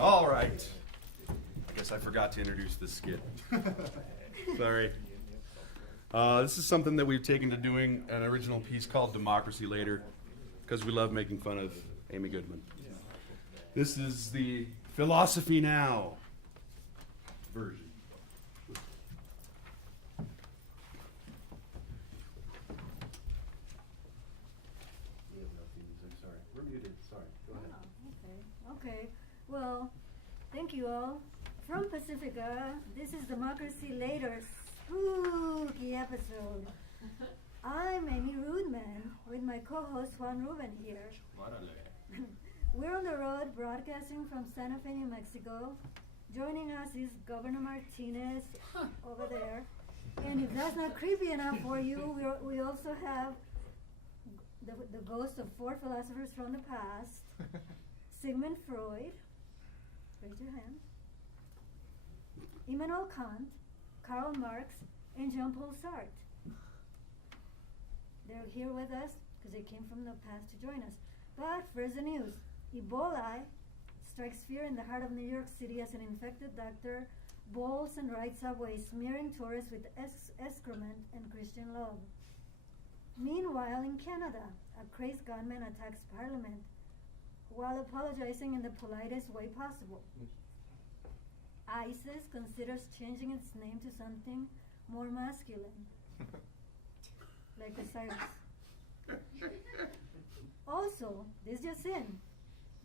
All right. I guess I forgot to introduce this skit. Sorry. This is something that we've taken to doing an original piece called Democracy Later, because we love making fun of Amy Goodman. This is the Philosophy Now version. We have no theme music, sorry. We're muted, sorry. Go ahead. Oh, okay. Well, thank you all. From Pacifica, this is Democracy Later spooky episode. I'm Amy Rudman with my co-host Juan Rubin here. We're on the road broadcasting from Santa Fe, New Mexico. Joining us is Governor Martinez over there. And if that's not creepy enough for you, we also have the ghost of 4 philosophers from the past. Sigmund Freud, raise your hand. Immanuel Kant, Karl Marx, and Jean-Paul Sartre. They're here with us because they came from the past to join us. But first the news. Ebola strikes fear in the heart of New York City as an infected doctor bowls and rides subway, smearing tourists with excrement and Christian love. Meanwhile, in Canada, a crazed gunman attacks Parliament while apologizing in the politest way possible. ISIS considers changing its name to something more masculine, like Osiris. Also, this just in,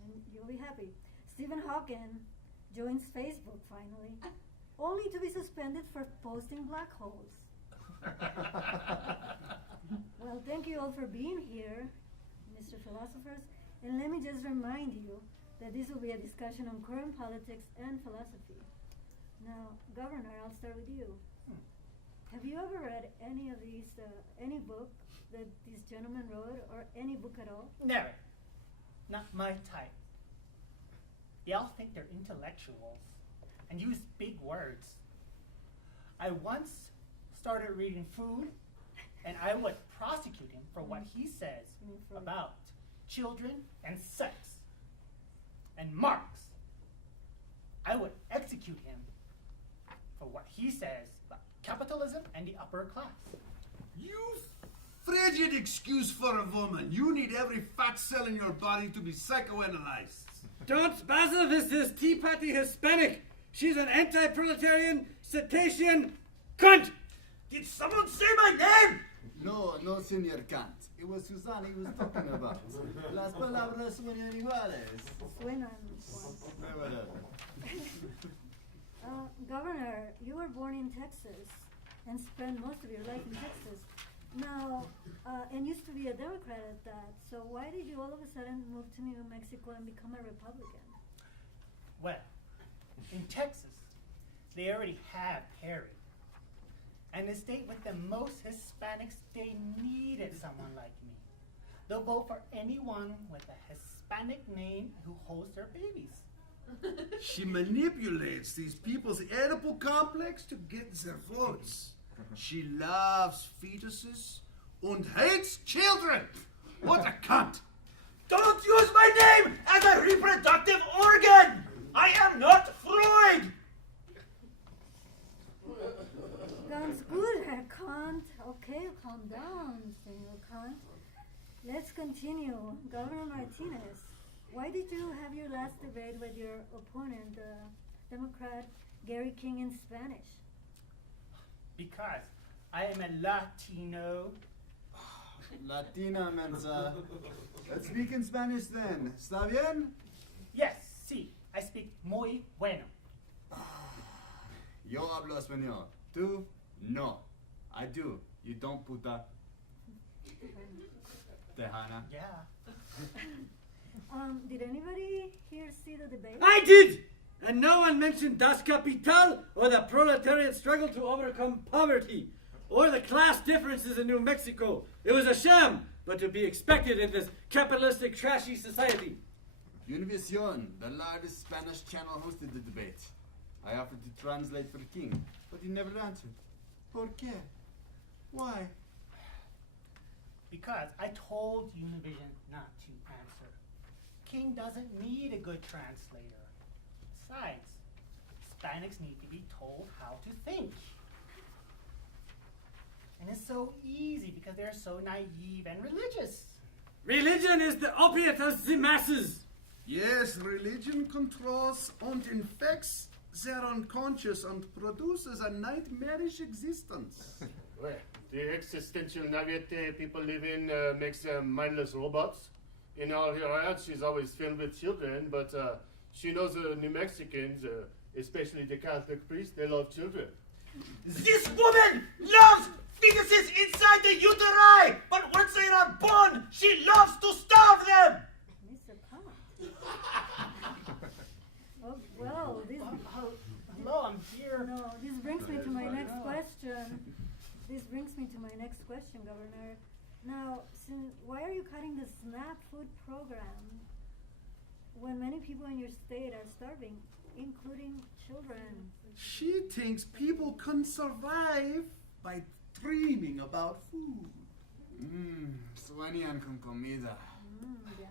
and you'll be happy. Stephen Hawking joins Facebook finally, only to be suspended for posting black holes. Well, thank you all for being here, Mr. Philosophers, and let me just remind you that this will be a discussion on current politics and philosophy. Now, Governor, I'll start with you. Have you ever read any of these, any book that these gentlemen wrote, or any book at all? Never. Not my type. They all think they're intellectuals and use big words. I once started reading Food, and I would prosecute him for what he says about children and sex. And Marx, I would execute him for what he says about capitalism and the upper class. You frigid excuse for a woman. You need every fat cell in your body to be psychoanalyzed. Don't bother with this Tea Party Hispanic. She's an anti-proletarian, cetacean cunt. Did someone say my name? No, Senor Kant. It was Susanna he was talking about. Las palabras suenan iguales. Suenan. Governor, you were born in Texas and spent most of your life in Texas. Now, and used to be a Democrat at that, so why did you all of a sudden move to New Mexico and become a Republican? Well, in Texas, they already have Perry. And the state with the most Hispanics, they needed someone like me. They'll vote for anyone with a Hispanic name who holds their babies. She manipulates these people's Oedipal complex to get their votes. She loves fetuses and hates children. What a cunt! Don't use my name as a reproductive organ! I am not Freud! Sounds good, Herr Kant. Okay, calm down, Senor Kant. Let's continue. Governor Martinez, why did you have your last debate with your opponent, Democrat Gary King, in Spanish? Because I am a Latino. Latina, mensa. Let's speak in Spanish then. ¿Está bien? Yes, sí. I speak muy bueno. Yo hablo español. Tú? No. I do. You don't, puta. Tejana. Yeah. Did anybody here see the debate? I did! And no one mentioned Das Kapital or the proletariat struggle to overcome poverty or the class differences in New Mexico. It was a sham, but to be expected in this capitalistic, trashy society. Univision, the largest Spanish channel, hosted the debate. I offered to translate for the king, but he never answered. ¿Por qué? Why? Because I told Univision not to answer. King doesn't need a good translator. Besides, Hispanics need to be told how to think. And it's so easy because they're so naive and religious. Religion is the opiate of the masses. Yes, religion controls and infects their unconscious and produces a nightmarish existence. Well, the existential naivete people live in makes them mindless robots. In all her ads, she's always filled with children, but she knows the New Mexicans, especially the Catholic priests, they love children. This woman loves fetuses inside the uteri, but once they are born, she loves to starve them. Mr. Pond. Oh, well, this... Hello, I'm here. No, this brings me to my next question. Governor. Now, why are you cutting the SNAP food program when many people in your state are starving, including children? She thinks people can survive by dreaming about food. Sueñan con comida. Yeah.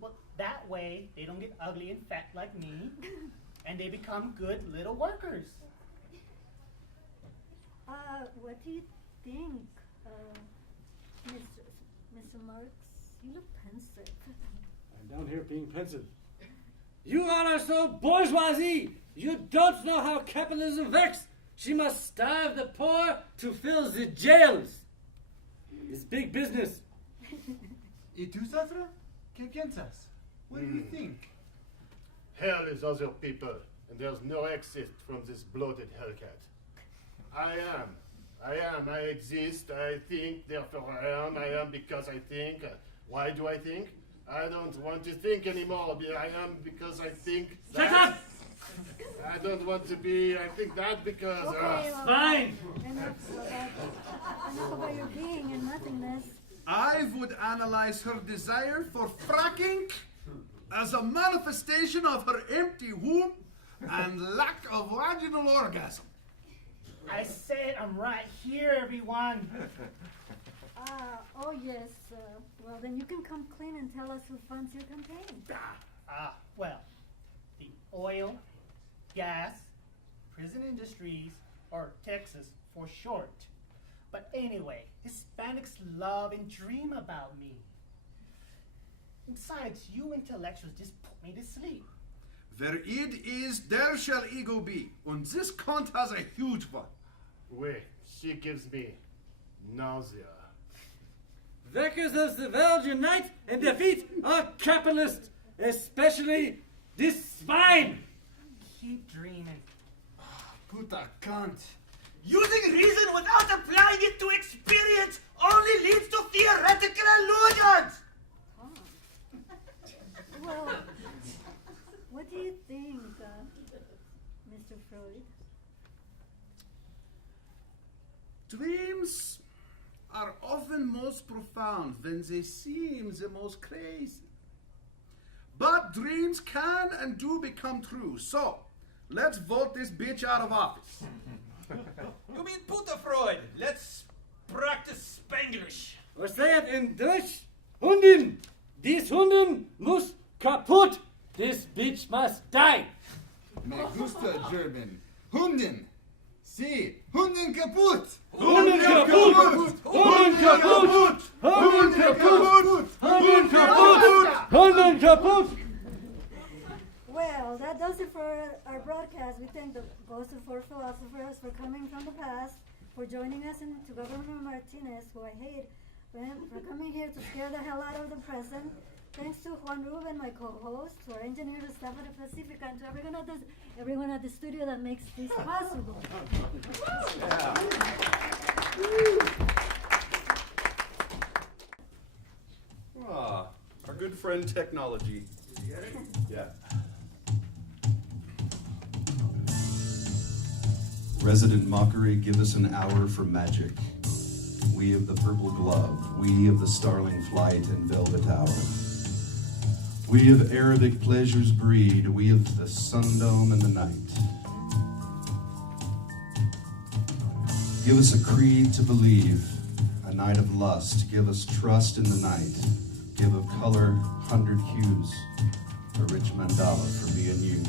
Well, that way they don't get ugly and fat like me, and they become good little workers. What do you think, Mr. Marks? You look pensive. I'm down here being pensive. You all are so bourgeoisie. You don't know how capitalism works. She must starve the poor to fill the jails. It's big business. ¿Y tú, Safra? ¿Qué piensas? What do you think? Hell is other people, and there's no exit from this bloated hellcat. I exist, I think, therefore I am because I think. Why do I think? I don't want to think anymore. I am because I think that. Shut up! I don't want to be, I think that because... Okay, Fine. Enough about your being and nothingness. I would analyze her desire for fracking as a manifestation of her empty womb and lack of vaginal orgasm. I said I'm right here, everyone. Oh yes. Well, then you can come clean and tell us who funds your campaign. Well, the oil, gas, prison industries, or Texas for short. But anyway, Hispanics love and dream about me. Besides, you intellectuals just put me to sleep. Where id is, there shall ego be. And this cunt has a huge one. Wait, she gives me nausea. Workers of the world unite and defeat our capitalists, especially this swine. Keep dreaming. Puta cunt. Using reason without applying it to experience only leads to theoretical illusions. Well, what do you think, Mr. Freud? Dreams are often most profound when they seem the most crazy. But dreams can and do become true. So, let's vote this bitch out of office. You mean Puta Freud? Let's practice Spanglish. Or say it in Deutsch. Hunden! Dies Hunden muss kaputt! This bitch must die! Me gusta German. Hunden. Si. Hunden kaputt. Hunden kaputt! Hunden kaputt! Hunden kaputt! Hunden kaputt! Hunden kaputt! Well, that does it for our broadcast. We thank the Ghost of Four Philosophers for coming from the past, for joining us, and to Governor Martinez, who I hate, for coming here to scare the hell out of the present. Thanks to Juan Rubin, my co-host, to our engineer, the staff of the Pacifica, and to everyone at the studio that makes this possible. Our good friend technology. Yeah. Resident Mockery, give us an hour for magic. We of the purple glove, we of the starling flight and velvet hour. We of Arabic pleasures breed, we of the sundome and the night. Give us a creed to believe, a night of lust. Give us trust in the night. Give of color 100 hues, a rich mandala for me and you.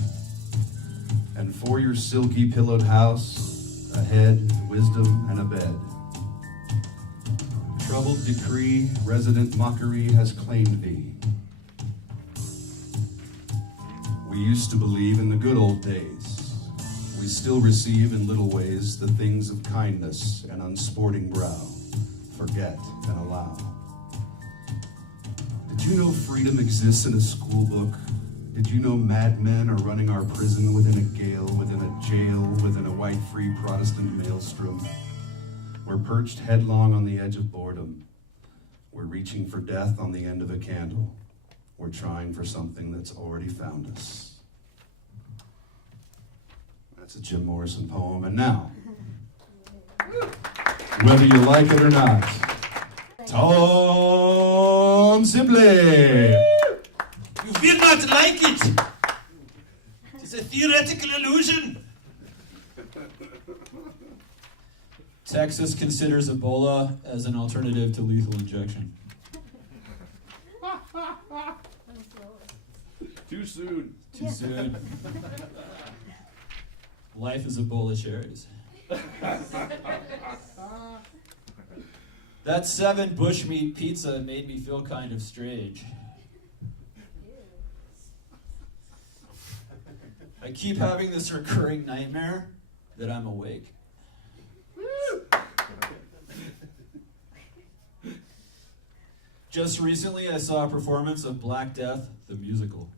before your silky pillowed house, a head, wisdom, and a bed. Troubled decree, resident mockery has claimed thee. We used to believe in the good old days. We still receive in little ways the things of kindness and unsporting brow. Forget and allow. Did you know freedom exists in a school book? Did you know madmen are running our prison within a gale, within a jail, within a white free Protestant maelstrom? We're perched headlong on the edge of boredom. We're reaching for death on the end of a candle. We're trying for something that's already found us. That's a Jim Morrison poem. And now, whether you like it or not, Tom Sibley. You will not like it. It is a theoretical illusion. Texas considers Ebola as an alternative to lethal injection. Too soon. Too soon. Life is Ebola cherries. That 7 bushmeat pizza made me feel kind of strange. I keep having this recurring nightmare that I'm awake. Just recently, I saw a performance of Black Death, the musical.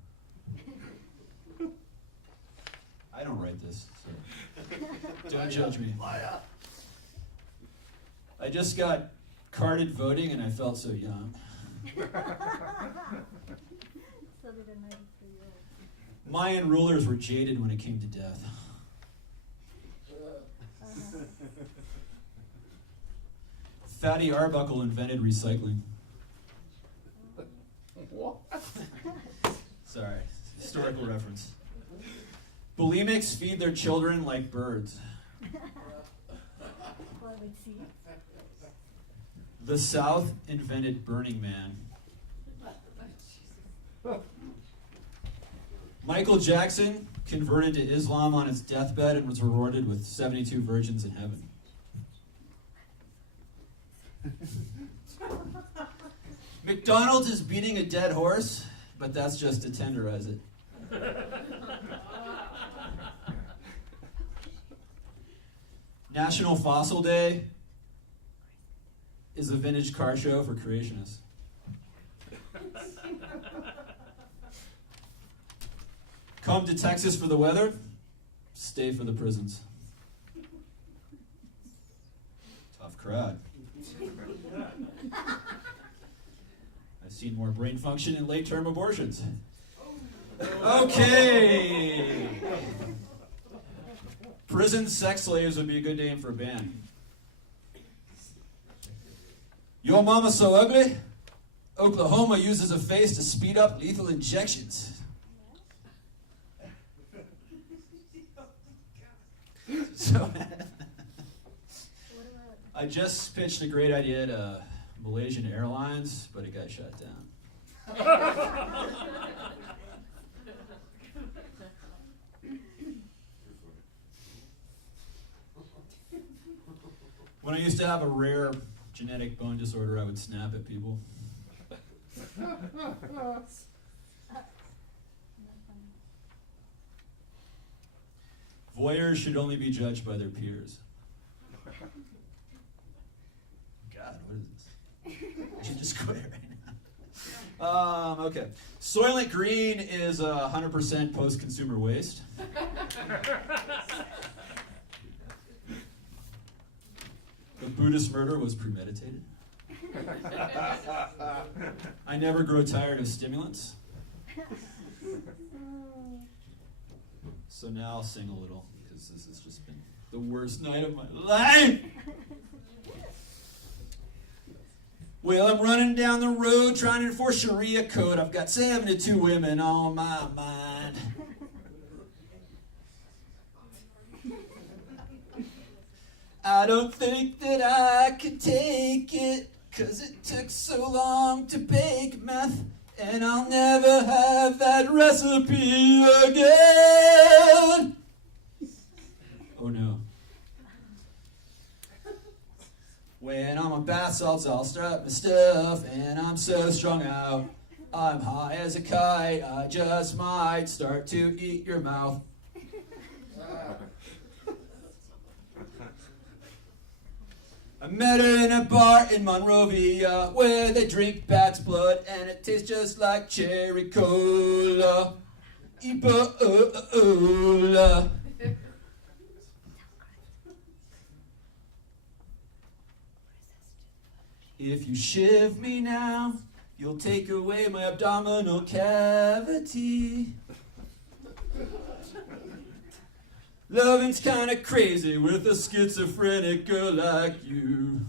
I don't write this, so don't judge me. I just got carded voting and I felt so young. Mayan rulers were jaded when it came to death. Fatty Arbuckle invented recycling. What? Sorry, historical reference. Bulimics feed their children like birds. The South invented Burning Man. Michael Jackson converted to Islam on his deathbed and was rewarded with 72 virgins in heaven. McDonald's is beating a dead horse, but that's just to tenderize it. National Fossil Day is a vintage car show for creationists. Come to Texas for the weather, stay for the prisons. Tough crowd. I've seen more brain function in late-term abortions. Okay. Prison sex slaves would be a good name for a band. Your mama's so ugly, Oklahoma uses a face to speed up lethal injections. So, I just pitched a great idea to Malaysian Airlines, but it got shut down. When I used to have a rare genetic bone disorder, I would snap at people. Voyeurs should only be judged by their peers. God, what is this? I should just quit right now. Okay. Soylent Green is 100% post-consumer waste. The Buddhist murder was premeditated. I never grow tired of stimulants. So now I'll sing a little, because this has just been the worst night of my life. Well, I'm running down the road trying to enforce Sharia code. I've got 72 women on my mind. I don't think that I can take it, 'cause it took so long to bake meth, and I'll never have that recipe again. on bath salts, I'll start my stuff, and I'm so strung out. I'm high as a kite, I just might start to eat your mouth. I met her in a bar in Monrovia where they drink bat's blood and it tastes just like cherry cola. Ebola. If you shiv me now, you'll take away my abdominal cavity. Loving's kinda crazy with a schizophrenic girl like you.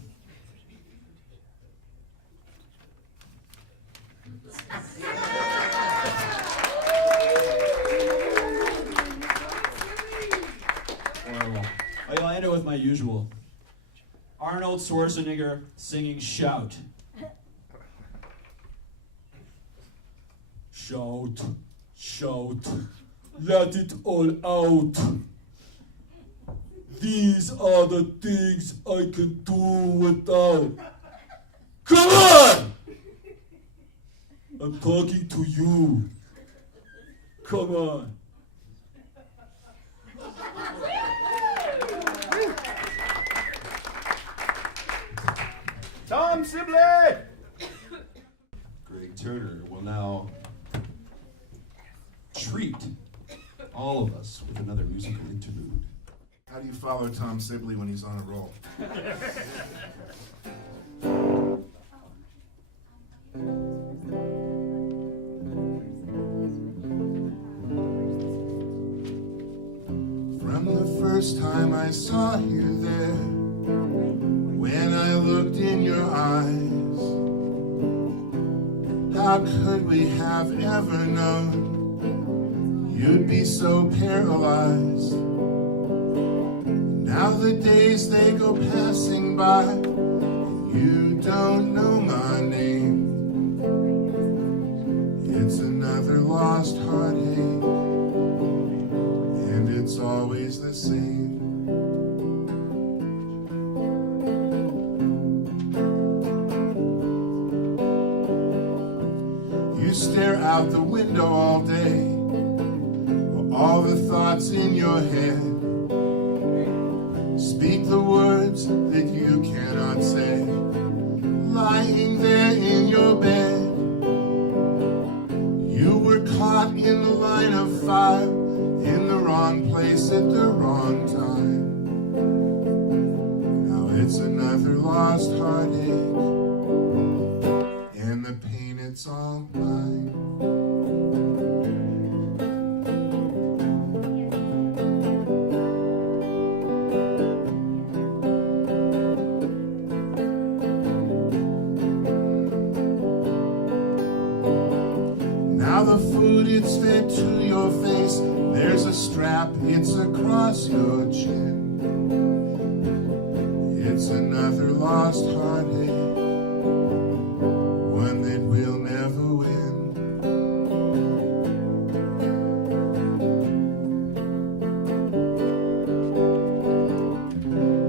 Horrible. I'll end it with my usual. Arnold Schwarzenegger singing Shout. Shout, shout, let it all out. These are the things I can do without. Come on! I'm talking to you. Come on. Tom Sibley! Greg Turner will now treat all of us with another musical interlude. How do you follow Tom Sibley when he's on a roll? From the first time I saw you there, when I looked in your eyes, how could we have ever known you'd be so paralyzed? Now the days they go passing by, and you don't know my name. It's another lost heartache, and it's always the same. You stare out the window all day, with all the thoughts in your head. Speak the words that you cannot say, lying there in your bed. You were caught in the line of fire, in the wrong place at the wrong time. Now it's another lost heartache, and the pain, it's all mine. The food, it's fed to your face. There's a strap, it's across your chin. It's another lost heartache, one that we'll never win.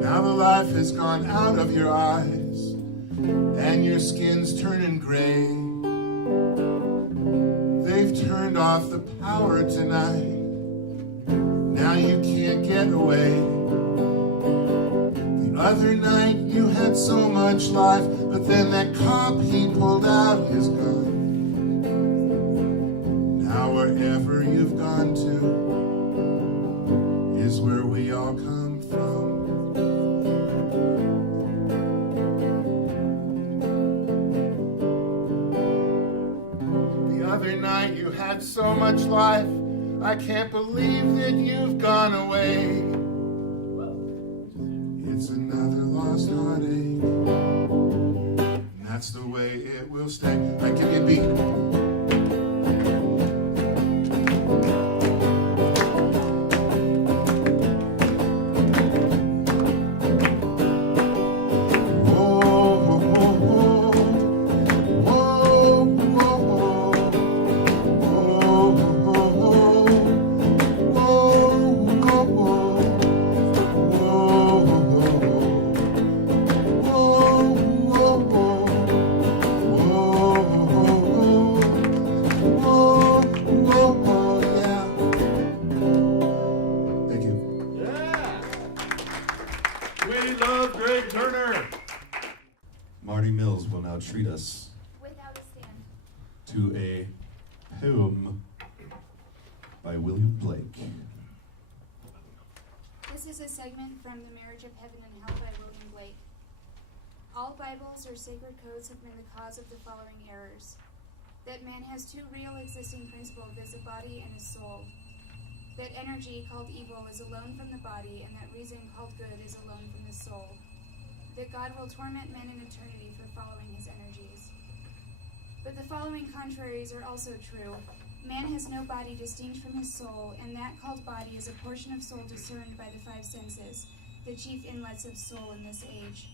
Now the life has gone out of your eyes, and your skin's turning gray. They've turned off the power tonight. Now you can't get away. The other night you had so much life, but then that cop, he pulled out his gun. Now wherever you've gone to is where we all come from. The other night you had so much life, I can't believe that you've gone away. It's another lost heartache, and that's the way it will stay. I give you a beat. now treat us Without a stand. to a poem by William Blake. This is a segment from The Marriage of Heaven and Hell by William Blake. All Bibles or sacred codes have been the cause of the following errors. That man has two real existing principles as a body and a soul. That energy, called evil, is alone from the body, and that reason, called good, is alone from the soul. That God will torment men in eternity for following his energies. But the following contraries are also true. Man has no body distinct from his soul, and that called body is a portion of soul discerned by the five senses, the chief inlets of soul in this age.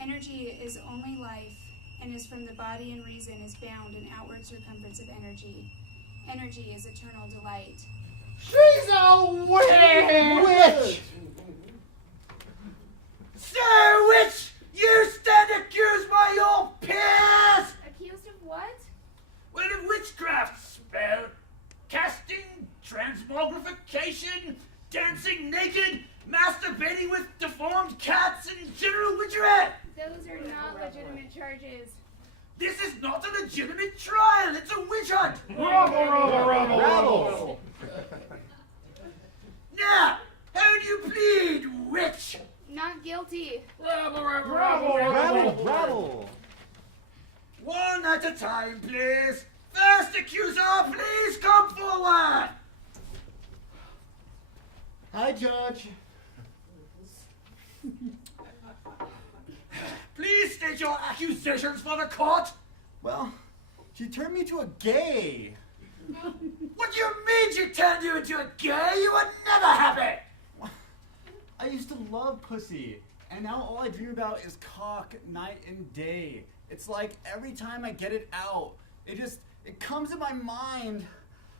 Energy is only life, and is from the body, and reason is bound in outward circumference of energy. Energy is eternal delight. She's a witch! Sir Witch, you stand accused by your peers! Accused of what? Well, of witchcraft, spell casting, transmogrification, dancing naked, masturbating with deformed cats, and general witchery! Those are not legitimate charges. This is not a legitimate trial, it's a witch hunt! Rabble! Now, how do you plead, witch? Not guilty. Rabble! One at a time, please. First accuser, please come forward. Hi, Judge. Please state your accusations for the court. Well, she turned me into a gay. What do you mean she turned you into a gay? You were never happy. I used to love pussy, and now all I dream about is cock night and day. It's like every time I get it out, it comes in my mind.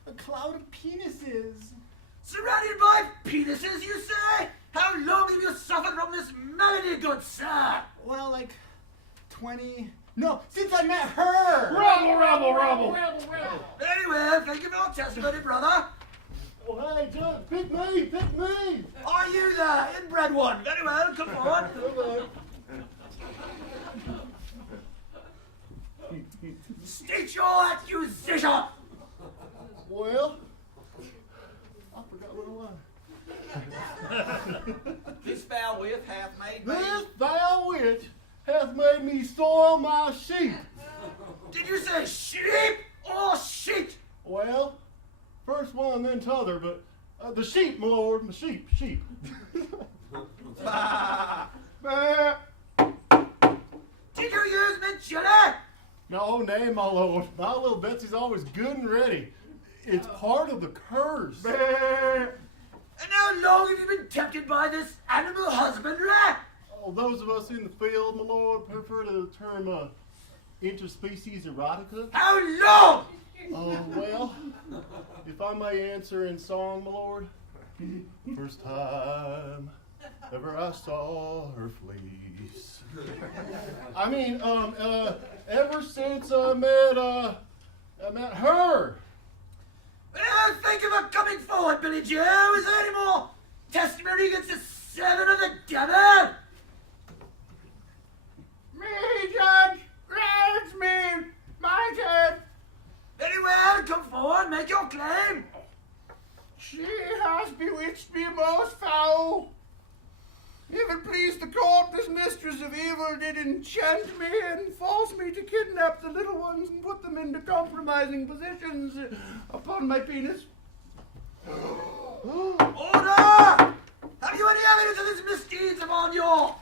A cloud of penises. Surrounded by penises, you say? How long have you suffered from this malady, good sir? Well, like 20... No, since I met her! Rabble! Anyway, thank you for your testimony, brother. Oh, hey, Judge, pick me! Are you the inbred one? Very well, come on. State your accusation. Well, I forgot what it was. This foul with hath made me... This thou witch hath made me soil my sheep. Did you say sheep or sheet? Well, first one, then t'other, but the sheep, my lord, the sheep. Bah. Did you use me chili? No, nay, my lord. My little Betsy's always good and ready. It's part of the curse. And how long have you been tempted by this animal husbandry? Oh, those of us in the field, my lord, prefer the term interspecies erotica. How long? Oh, well, if I may answer in song, my lord. First time ever I saw her fleece. I mean, ever since I met her. Well, thank you for coming forward, Billy Joe. Is there any more testimony against the servant of the devil? Me, Judge! It's me! My turn! Very well, come forward, make your claim. She has bewitched me most foul. If it please the court, this mistress of evil did enchant me and force me to kidnap the little ones and put them into compromising positions upon my penis. Order! Have you any evidence of this misdeeds upon your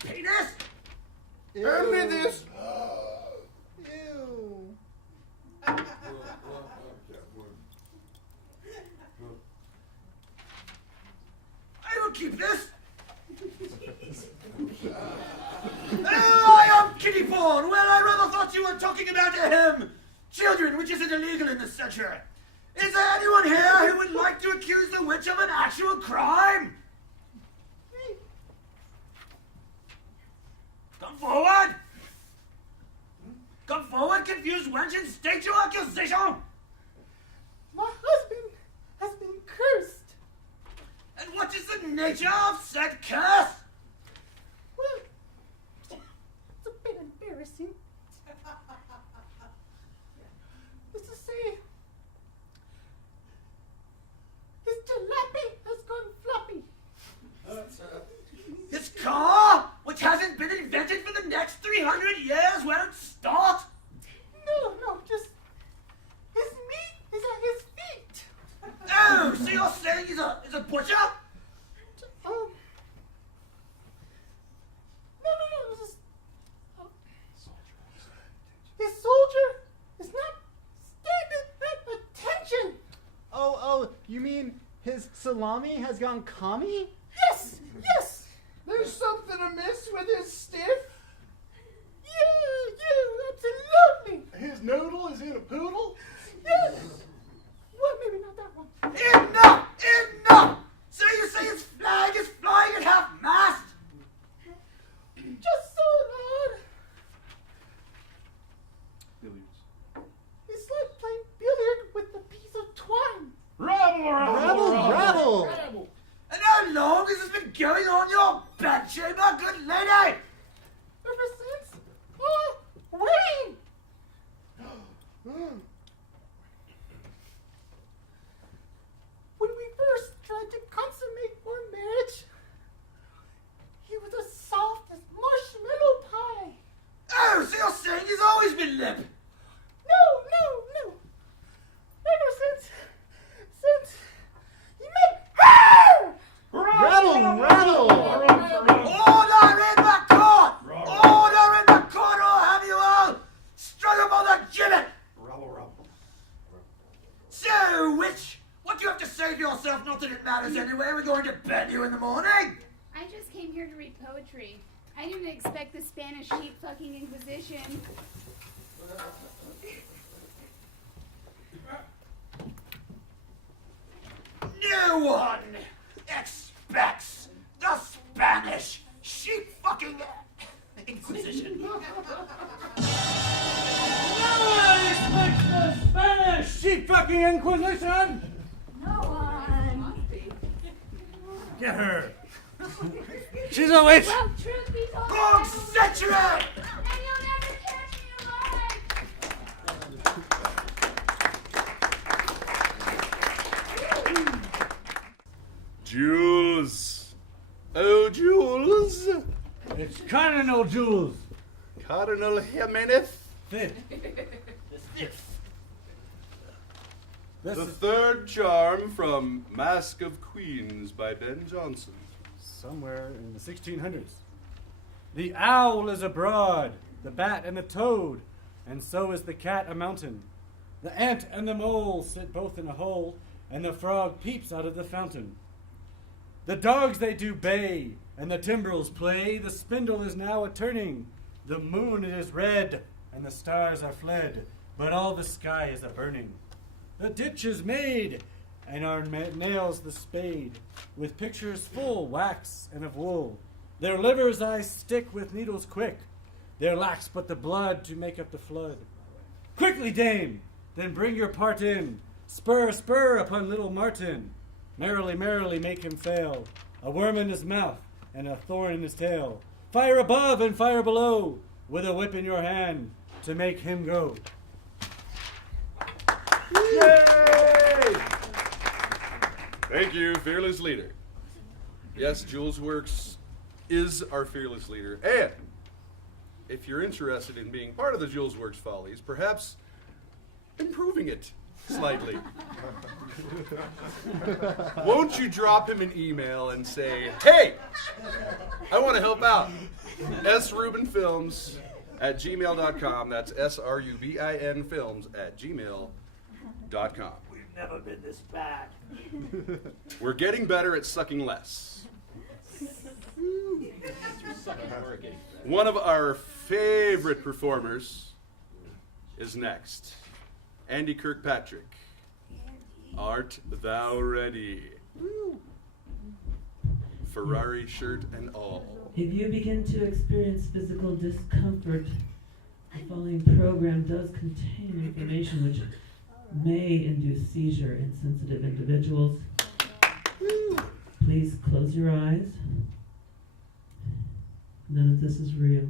penis? Only this. Ew. I will keep this. Oh, I am kitty porn. Well, I rather thought you were talking about children, which isn't illegal in this century. Is there anyone here who would like to accuse the witch of an actual crime? Come forward. Come forward, confused wench, and state your accusation. My husband has been cursed. And what is the nature of said curse? Well, it's a bit embarrassing to butcher? No. This is, his soldier is not standing at attention. Oh, you mean his salami has gone commie? Yes. There's something amiss with his stiff. Absolutely. His noodle is in a poodle? Yes. Well, maybe not that one. Enough! So you say his flag is flying at half-mast? Just so odd. It's like playing billiard with a piece of twine. Rabble! And how long has this been going on your bedchamber, good lady? Ever since, wedding. When we first tried to consummate our marriage, he was as soft as marshmallow pie. Oh, so you're saying he's always been lip? No. Ever since he met her. Rabble! Order in the court! Order in the court, or have you all strung up on the gibbet? So, witch, what do you have to say for yourself? Not that it matters anyway. We're going to bed you in the morning. I just came here to read poetry. I didn't expect the Spanish sheep-fucking Inquisition. No one expects the Spanish sheep-fucking Inquisition. No one expects the Spanish sheep-fucking Inquisition! No one. Get her! She's a witch! Well, truth be told, Wrong century! and you'll never catch me alive! Jules. Oh, Jules. It's Cardinal Jules. Cardinal Jimenez. Fifth. This The is third charm from Mask of Queens by Ben Jonson. somewhere in the 1600s. The owl is abroad, the bat and the toad, and so is the cat a mountain. The ant and the mole sit both in a hole, and the frog peeps out of the fountain. The dogs they do bay, and the timbrels play, the spindle is now a-turning, the moon it is red, and the stars are fled, but all the sky is a-burning. The ditch is made, and our nails the spade, with pictures full wax and of wool. Their livers I stick with needles quick, there lacks but the blood to make up the flood. Quickly, dame, then bring your part in, spur, spur upon little Martin. Merrily, merrily make him fail, a worm in his mouth and a thorn in his tail. Fire above and fire below, with a whip in your hand to make him go. Yay! Thank you, fearless leader. Yes, Julesworks is our fearless leader. And if you're interested in being part of the Julesworks Follies, perhaps improving it slightly, won't you drop him an email and say, hey, I want to help out. srubinfilms at gmail.com. That's SRUBIN films at gmail.com. We've never been this bad. We're getting better at sucking less. One of our favorite performers is next. Andy Kirkpatrick. Art thou ready? Ferrari shirt and all. If you begin to experience physical discomfort, the following program does contain information which may induce seizure in sensitive individuals. Please close your eyes. None of this is real.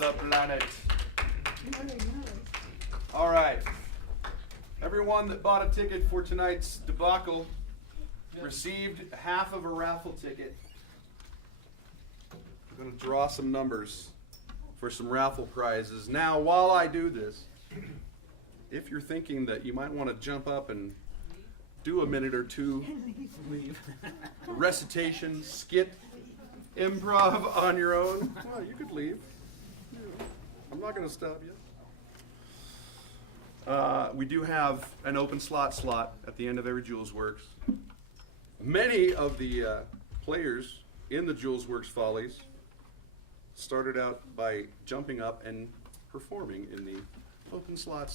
the planet. All right. Everyone that bought a ticket for tonight's debacle received half of a raffle ticket. I'm going to draw some numbers for some raffle prizes. Now, while I do this, if you're thinking that you might want to jump up and do a minute or two recitation, skit, improv on your own, well, you could leave. I'm not going to stop you. We do have an open slot at the end of every Julesworks. Many of the players in the Julesworks Follies started out by jumping up and performing in the open slot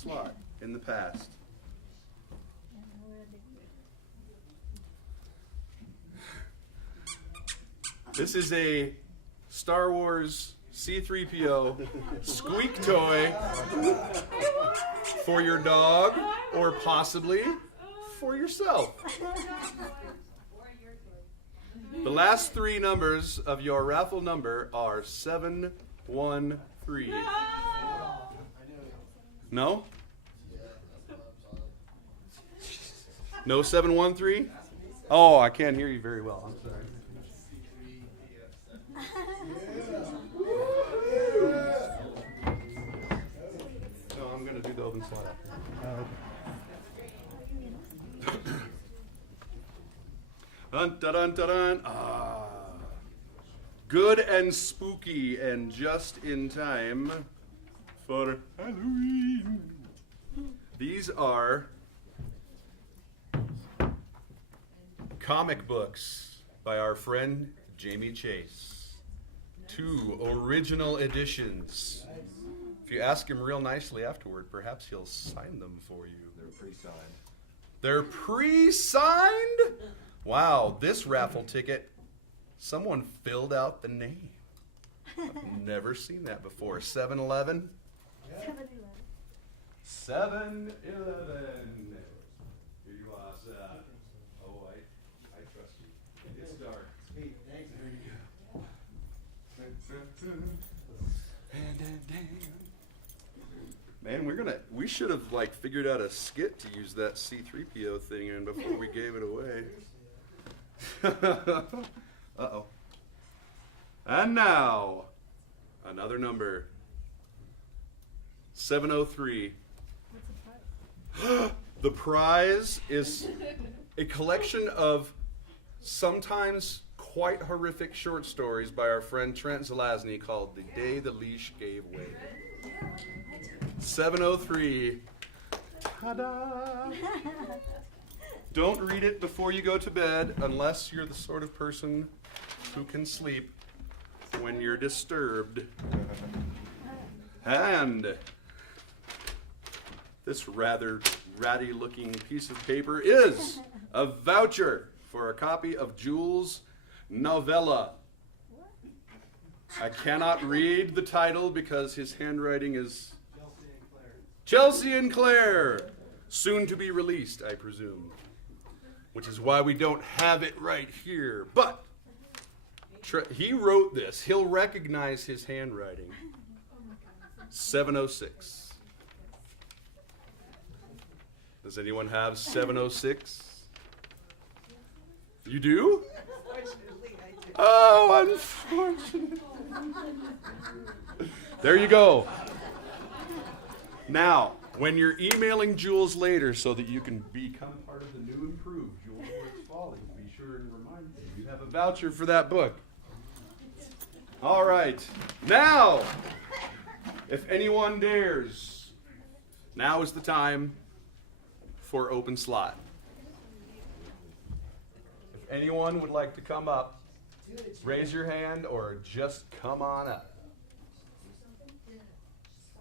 in the past. This is a Star Wars C-3PO squeak toy for your dog, or possibly for yourself. The last three numbers of your raffle number are 713. No? No 713? Oh, I can't hear you very well. I'm sorry. No, I'm going to do the open slot after. Dun, dun, dun, dun, dun. Good and spooky and just in time for Halloween. These are comic books by our friend Jamie Chase. 2 original editions. If you ask him real nicely afterward, perhaps he'll sign them for you. They're pre-signed. They're pre-signed? Wow, this raffle ticket, someone filled out the name. I've never seen that before. 7-Eleven? 7-Eleven. Here you are, sir. Oh, I trust you. It's dark. Sweet, thanks. There you go. Man, we should have figured out a skit to use that C-3PO thing in before we gave it away. Uh-oh. And now, another number. 703. What's the prize? The prize is a collection of sometimes quite horrific short stories by our friend Trent Zelazny called The Day the Leash Gave Way. 703. Ta-da! Don't read it before you go to bed unless you're the sort of person who can sleep when you're disturbed. And this rather ratty looking piece of paper is a voucher for a copy of Jules' novella. I cannot read the title because his handwriting is Chelsea and Claire, soon to be released, I presume, which is why we don't have it right here. But he wrote this. He'll recognize his handwriting. 706. Does anyone have 706? You do? Unfortunately, I do. Oh, unfortunately. There you go. Now, when you're emailing Jules later so that you can become part of the new improved Julesworks Follies, be sure and remind them you have a voucher for that book. All right. Now, if anyone dares, now is the time for open slot. If anyone would like to come up, raise your hand or just come on up.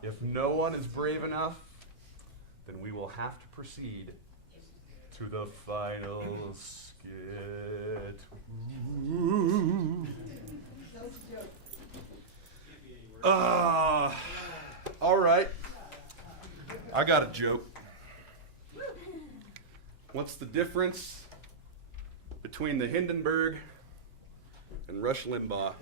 If no one is brave enough, then we will have to proceed to the final skit. Ooh. All right. I got a joke. What's the difference between the Hindenburg and Rush Limbaugh?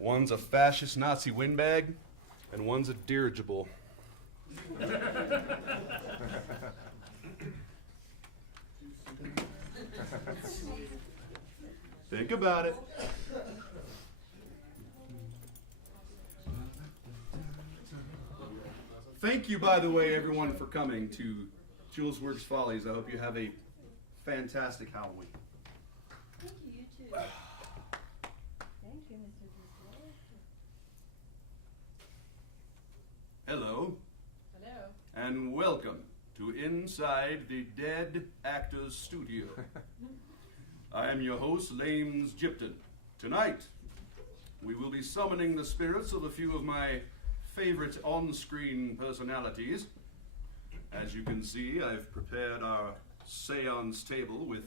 One's a fascist Nazi windbag, and one's a dirigible. Think about it. Thank you, by the way, everyone, for coming to Julesworks Follies. I hope you have a fantastic Halloween. Thank you, you too. Thank you, Mr. Cicero. Hello, Hello. and welcome to Inside the Dead Actors Studio. I am your host, Lames Gipton. Tonight, we will be summoning the spirits of a few of my favorite on-screen personalities. As you can see, I've prepared our seance table with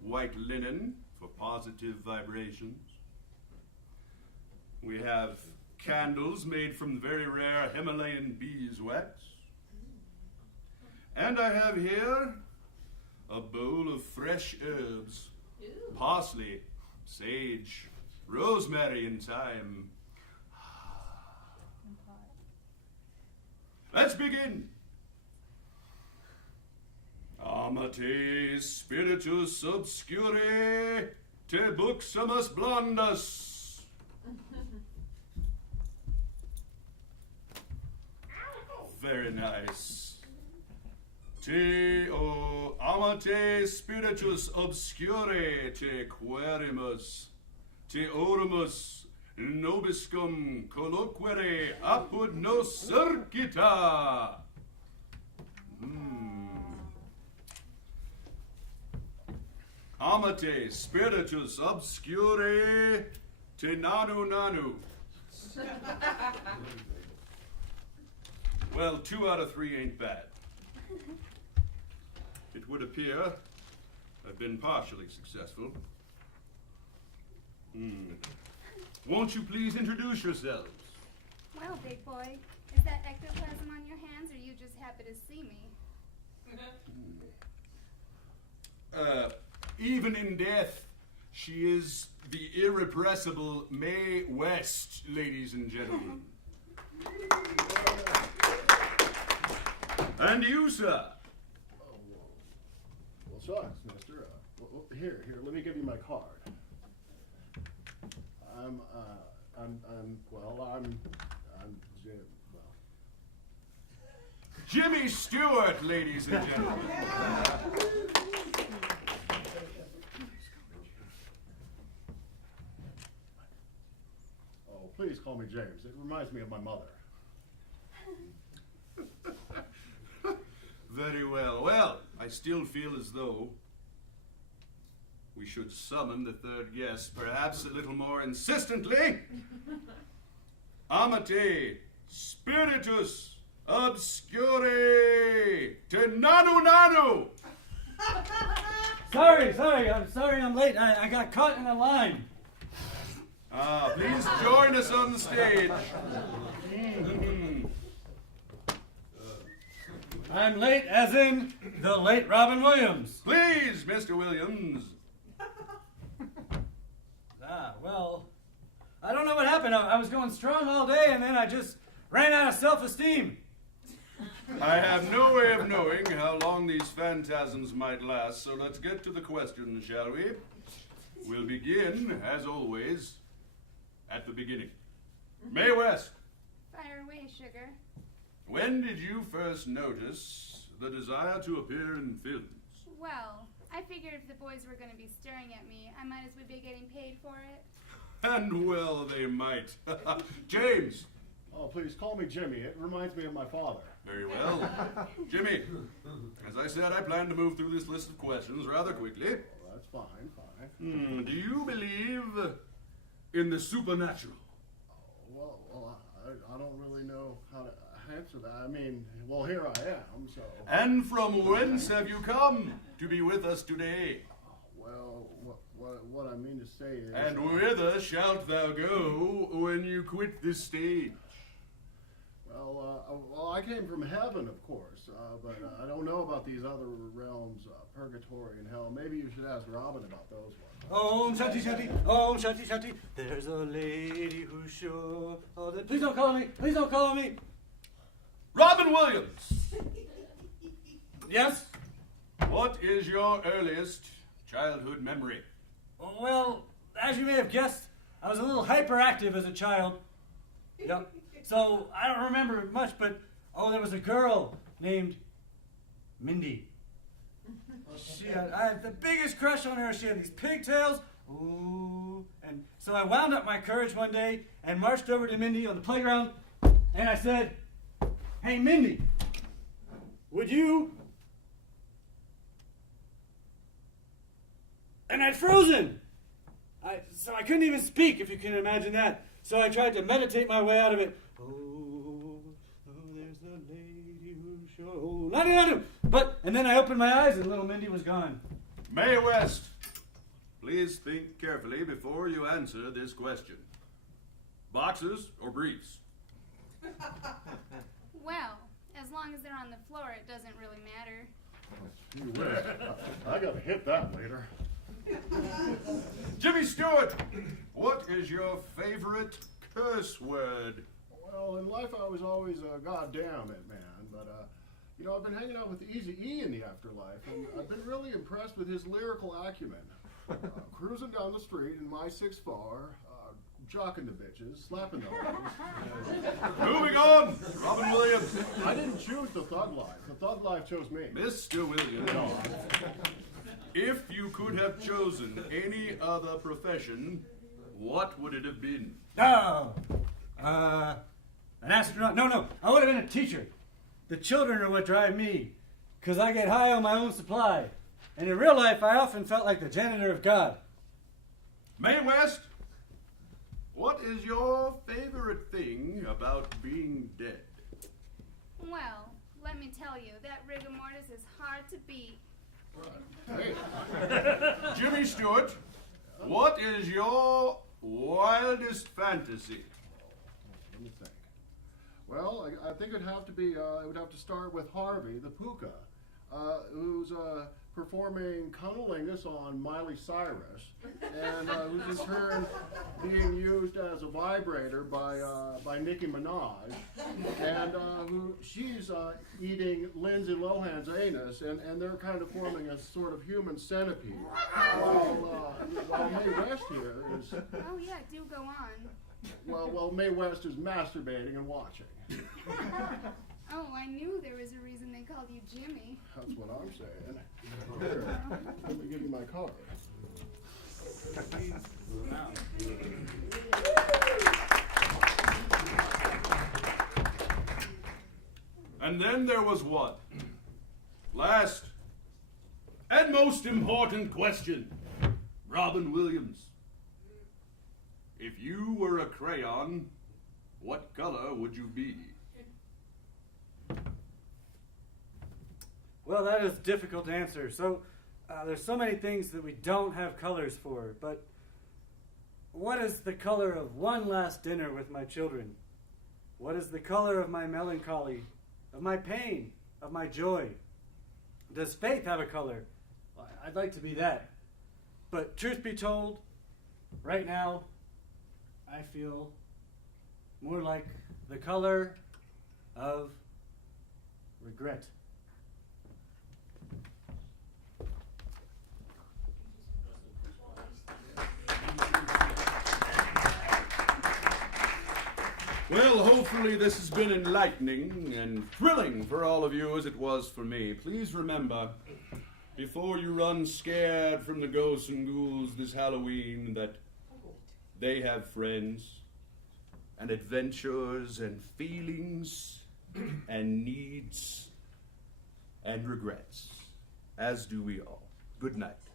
white linen for positive vibrations. We have candles made from very rare Himalayan beeswax. And I have here a bowl of fresh herbs, parsley, sage, rosemary, and thyme. Let's begin. Amate spiritus obscure te buxamus blondus. Very nice. Te o amate spiritus obscure te querimus, te oremus nobiscum colloquere apud nos circita. Amate spiritus obscure te nanu nanu. Well, 2 out of 3 ain't bad. It would appear I've been partially successful. Won't you please introduce yourselves? Well, big boy, is that ectoplasm on your hands, or you just happy to see me? Even in death, she is the irrepressible Mae West, ladies and gentlemen. And you, sir? Well, shucks, mister. Here, let me give you my card. I'm Jim. Well. Jimmy Stewart, ladies and gentlemen. Oh, please call me James. It reminds me of my mother. Very well. Well, I still feel as though we should summon the third guest, perhaps a little more insistently. Amate spiritus obscure te nanu nanu. Sorry, I'm late. I got caught in a line. Please join us on the stage. I'm late as in the late Robin Williams. Please, Mr. Williams. Well, I don't know what happened. I was going strong all day, and then I just ran out of self-esteem. I have no way of knowing how long these phantasms might last, so let's get to the questions, shall we? We'll begin, as always, at the beginning. Mae West, Fire away, sugar. when did you first notice the desire to appear in films? Well, I figured if the boys were going to be staring at me, I might as well be getting paid for it. And well, they might. James. Oh, please call me Jimmy. It reminds me of my father. Very well. Jimmy, as I said, I plan to move through this list of questions rather quickly. Oh, that's fine. Do you believe in the supernatural? Well, I don't really know how to answer that. I mean, well, here I am, so. And from whence have you come to be with us today? Well, what I mean to say is. And whither shalt thou go when you quit this stage? Well, I came from heaven, of course, but I don't know about these other realms, purgatory and hell. Maybe you should ask Robin about those ones. Om Shanti Shanti, Om Shanti Shanti. There's a lady who's sure. Oh, please don't call me. Please don't call me. Robin Williams, Yes? what is your earliest childhood memory? Well, as you may have guessed, I was a little hyperactive as a child. Yep. So I don't remember much, but there was a girl named Mindy. I had the biggest crush on her. She had these pigtails. Ooh. And so I wound up my courage one day and marched over to Mindy on the playground, and I said, "Hey, Mindy, would you..." And I'd frozen. So I couldn't even speak, if you can imagine that. So I tried to meditate my way out of it. Oh, there's a lady who's sure. Oh, not. And then I opened my eyes and little Mindy was gone. Mae West, please think carefully before you answer this question. Boxers or briefs? Well, as long as they're on the floor, it doesn't really matter. You wish. I gotta hit that later. Jimmy Stewart, what is your favorite curse word? Well, in life I was always a goddamn it man, but I've been hanging out with Eazy-E in the afterlife, and I've been really impressed with his lyrical acumen. Cruising down the street in my 6'4", jocking the bitches, slapping the hoes. Moving on, Robin Williams. I didn't choose the thug life. The thug life chose me. Mr. Williams, if you could have chosen any other profession, what would it have been? Oh, an astronaut. No, I would have been a teacher. The children are what drive me, because I get high on my own supply. And in real life, I often felt like the janitor of God. Mae West, what is your favorite thing about being dead? Well, let me tell you, that rigor mortis is hard to beat. Hey. Jimmy Stewart, what is your wildest fantasy? Let me think. Well, I think it would have to start with Harvey, the puka, who's performing cunnilingus on Miley Cyrus, and who's in turn being used as a vibrator by Nicki Minaj, and she's eating Lindsay Lohan's anus, and they're kind of forming a sort of human centipede. While Mae West here is... Oh yeah, do go on. Well, Mae West is masturbating and watching. Oh, I knew there was a reason they called you Jimmy. That's what I'm saying. Here, let me give you my card. And then there was what? Last and most important question, Robin Williams. If you were a crayon, what color would you be? Well, that is difficult to answer. So there's so many things that we don't have colors for. But what is the color of one last dinner with my children? What is the color of my melancholy, of my pain, of my joy? Does faith have a color? Well, I'd like to be that. But truth be told, right now, I feel more like the color of regret. Well, hopefully this has been enlightening and thrilling for all of you as it was for me. Please remember, before you run scared from the ghosts and ghouls this Halloween, that they have friends and adventures and feelings and needs and regrets, as do we all. Good night.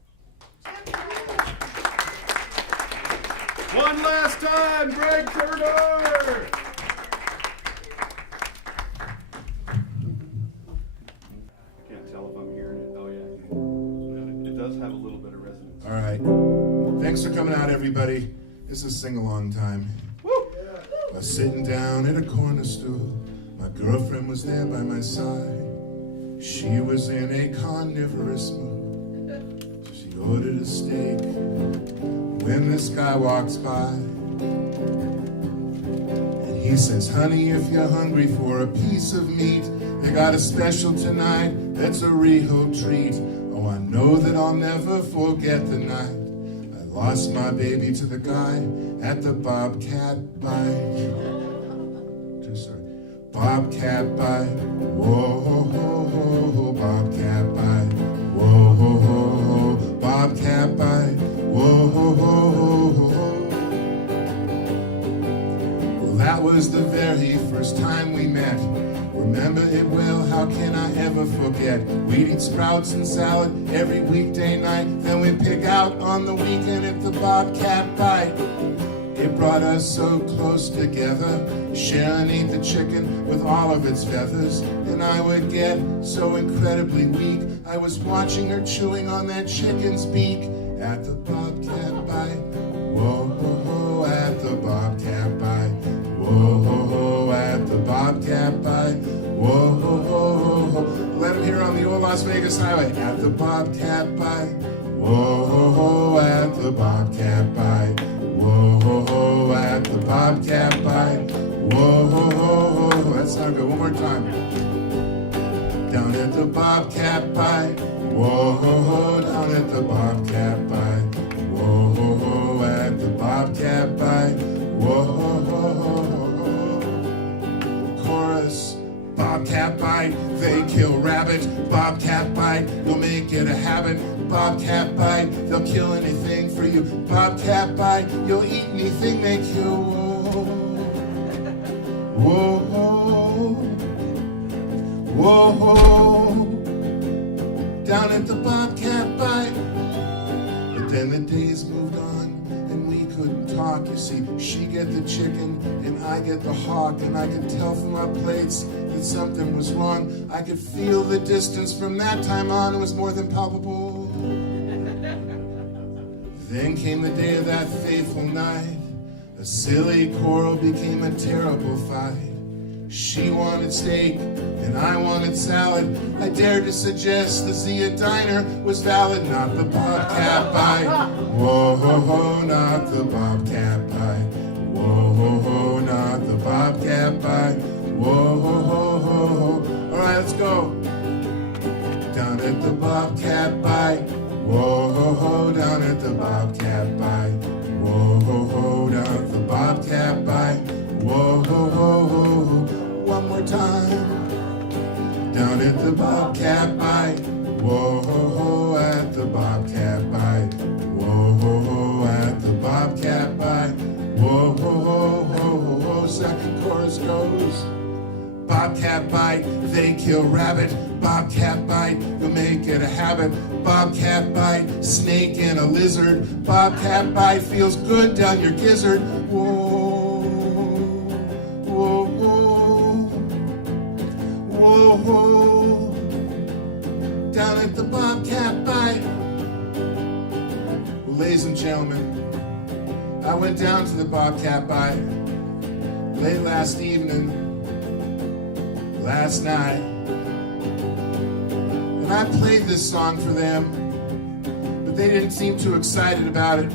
One last time, Greg Turner! I can't tell if I'm hearing it. Oh, yeah. It does have a little bit of resonance. All right. Thanks for coming out, everybody. This is sing-along time. Woo! Sitting down at a corner stool, My girlfriend was there by my side. She was in a carnivorous mood. So she ordered a steak when this guy walks by. And he says, honey, if you're hungry for a piece of meat, they got a special tonight that's a real treat. Oh, I know that I'll never forget the night I lost my baby to the guy at the Bobcat Bite. Too sorry. Bobcat Bite. Whoa, ho, ho, ho, Bobcat Bite. Whoa, ho, ho, ho, Bobcat Bite. Whoa, ho, ho, ho, ho. Well, that was the very first time we met. Remember it well, how can I ever forget? We'd eat sprouts and salad every weekday night. Then we'd pick out on the weekend at the Bobcat Bite. It brought us so close together. Sharon ate the chicken with all of its feathers. And I would get so incredibly weak. I was watching her chewing on that chicken's beak at the Bobcat Bite. Whoa, ho, ho, at the Bobcat Bite. Whoa, ho, ho, at the Bobcat Bite. Whoa, ho, ho, ho, ho. Let him hear on the old Las Vegas highway at the Bobcat Bite. Whoa, ho, ho, at the Bobcat Bite. Whoa, ho, ho, at the Bobcat Bite. Whoa, ho, ho, ho. That's not good. One more time. Down at the Bobcat Bite. Whoa, ho, ho, down at the Bobcat Bite. Whoa, ho, ho, at the Bobcat Bite. Whoa, ho, ho, ho, ho. Chorus. Bobcat Bite, they kill rabbit. Bobcat Bite, you'll make it a habit. Bobcat Bite, they'll kill anything for you. Bobcat Bite, you'll eat anything they kill. Whoa, whoa, whoa, whoa. Down at the Bobcat Bite. But then the days moved on and we couldn't talk. You see, she get the chicken and I get the hawk. And I could tell from our plates that something was wrong. I could feel the distance from that time on. It was more than palpable. Then came the day of that fateful night. A silly quarrel became a terrible fight. She wanted steak and I wanted salad. I dared to suggest the Zia Diner was valid, not the Bobcat Bite. Whoa, ho, ho, not the Bobcat Bite. Whoa, ho, ho, not the Bobcat Bite. Whoa, ho, ho, ho, ho. All right, let's go. Down at the Bobcat Bite. Whoa, ho, ho, down at the Bobcat Bite. Whoa, ho, ho, down at the Bobcat Bite. Whoa, ho, ho, ho, ho. One more time. Down at the Bobcat Bite. Whoa, ho, ho, at the Bobcat Bite. Whoa, ho, ho, at the Bobcat Bite. Whoa, ho, ho, ho, ho, ho. Second chorus goes. Bobcat Bite, they kill rabbit. Bobcat Bite, you'll make it a habit. Bobcat Bite, snake and a lizard. Bobcat Bite feels good down your gizzard. Whoa, whoa, whoa, whoa, whoa. Down at the Bobcat Bite. Well, ladies and gentlemen, I went down to the Bobcat Bite late last evening. Last night, and I played this song for them, but they didn't seem too excited about it,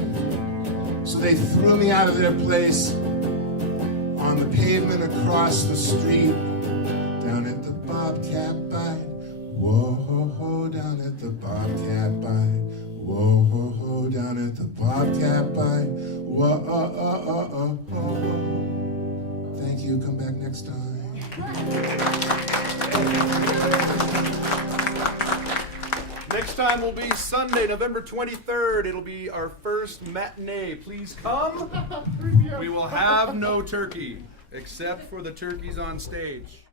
so they threw me out of their place on the pavement across the street, down at the Bobcat Bite. Whoa, ho, ho, down at the Bobcat Bite. Whoa, ho, ho, down at the Bobcat Bite. Whoa, oh, oh, oh. Thank you. Come back next time. Next time will be Sunday, November 23rd. It'll be our first matinee. Please come. We will have no turkey, except for the turkeys on stage.